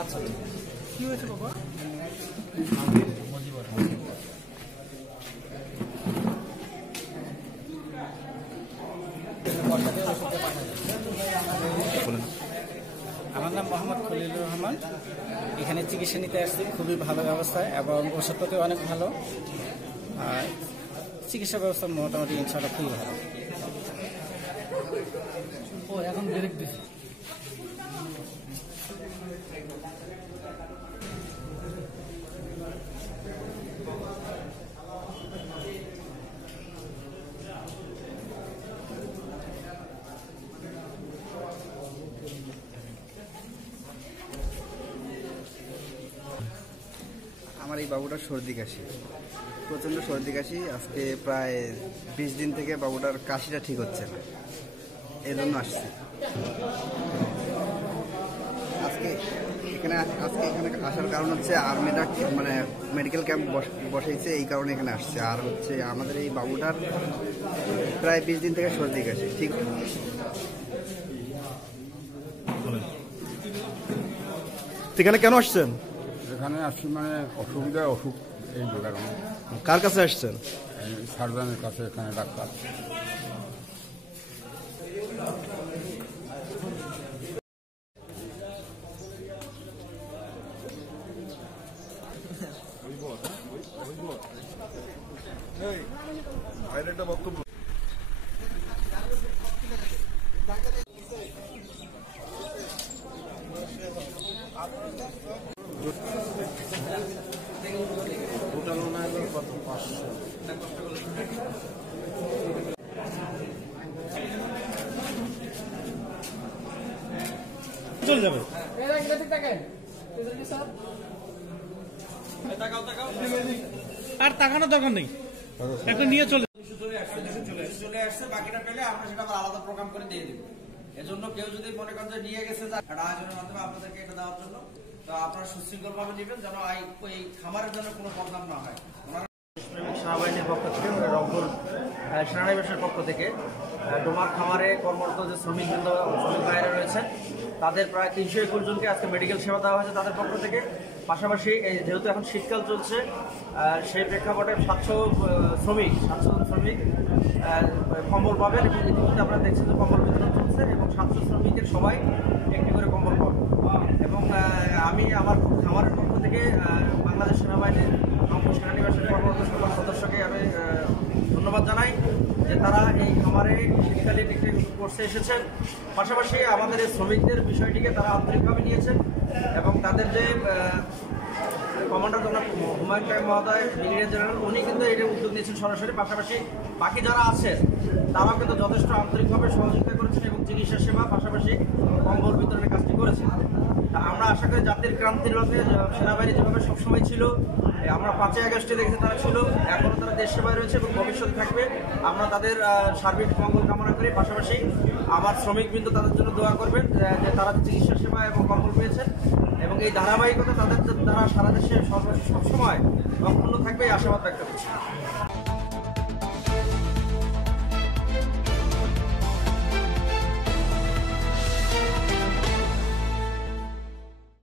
আচ্ছা কি হয়েছে বাবা? আমার নাম মোহাম্মদ খলিলুর রহমান। এখানে চিকিৎসা নিতে আসছি, খুবই ভালো ব্যবস্থা এবং ওষুধপাতি অনেক ভালো। আর চিকিৎসা ব্যবস্থা মোটামুটি ইনশাআল্লাহ খুবই ভালো। ও এখন ব্রেক দিচ্ছে। আমার এই বাবুটার সর্দি কাশি, প্রচণ্ড সর্দি কাশি। আজকে প্রায় 20 দিন থেকে বাবুটার কাশিটা ঠিক হচ্ছে না, এই জন্য আসছি। আজকে এখানে আসার কারণ হচ্ছে আর্মিটা মানে মেডিকেল ক্যাম্প বসাইছে, এই কারণে এখানে আসছে। আর হচ্ছে আমাদের এই বাবুটার প্রায় 20 দিন থেকে সর্দি কাশি ঠিক। এখানে কেন আসছেন? এখানে আসছি মানে অসুবিধায় অসুখ, এই কারণে। কার কাছে আসছেন? সার্জনের কাছে, এখানে ডাক্তার। একটা বক্তব্য চলে যাবে। আর তাকানোর দরকার নেই, একটা নিয়ে চলে আসছে। বাকিটা পেলে আমরা সেটা আবার আলাদা প্রোগ্রাম করে দিয়ে দিব। এজন্য কেউ যদি মনে করেন যে নিয়ে গেছে একটা আয়োজনের মাধ্যমে আপনাদেরকে এটা দেওয়ার জন্য, তো আপনারা সুশৃঙ্খল ভাবে নেবেন, যেন ওই খামারের জন্য কোনো বদনাম না হয়। সেনাবাহিনীর পক্ষ থেকে, রংপুর সেনানিবাসের পক্ষ থেকে ডোমার খামারে কর্মরত যে শ্রমিক ভাইয়েরা রয়েছেন, তাদের প্রায় 321 জনকে আজকে মেডিকেল সেবা দেওয়া হয়েছে তাদের পক্ষ থেকে। পাশাপাশি যেহেতু এখন শীতকাল চলছে, সেই প্রেক্ষাপটে 700 শ্রমিক কম্বল পাবেন। এবং ইতিমধ্যে আপনারা দেখছেন যে কম্বল বিতরণ চলছে এবং 700 শ্রমিকের সবাই একটি করে কম্বল পাবেন। এবং আমি আমার খামারের পক্ষ থেকে বাংলাদেশ সেনাবাহিনীর রংপুর সেনানিবাসের কর্মরত সকল সদস্যকে আমি ধন্যবাদ জানাই যে তারা এই খামারে শীতকালীন একটি কোর্সে এসেছেন। পাশাপাশি আমাদের এই শ্রমিকদের বিষয়টিকে তারা আন্তরিকভাবে নিয়েছেন এবং তাদের যে কমান্ডার জনাব হুমায়ুন কায়েম মহোদয়, ব্রিগেডিয়ার জেনারেল, উনি কিন্তু এটা উদ্যোগ নিয়েছেন সরাসরি। পাশাপাশি বাকি যারা আছেন তারাও কিন্তু যথেষ্ট আন্তরিকভাবে সহযোগিতা করেছেন এবং চিকিৎসা সেবা পাশাপাশি কম্বল বিতরণের কাজটি করেছেন। আমরা আশা করি জাতির ক্রান্তির লক্ষ্যে সেনাবাহিনী যেভাবে সবসময় ছিল, আমরা 5ই আগস্টে দেখেছি তারা ছিল, এখনও তারা দেশ সেবায় রয়েছে এবং ভবিষ্যতে থাকবে। আমরা তাদের সার্বিক মঙ্গল কামনা করি। পাশাপাশি আমার শ্রমিকবৃন্দ তাদের জন্য দোয়া করবেন যে তারা চিকিৎসা সেবা এবং কম্বল পেয়েছেন এবং এই ধারাবাহিকতা তাদের দ্বারা সারা দেশে সবসময় অক্ষুণ্ণ থাকবে, আশাবাদ ব্যক্ত করছি।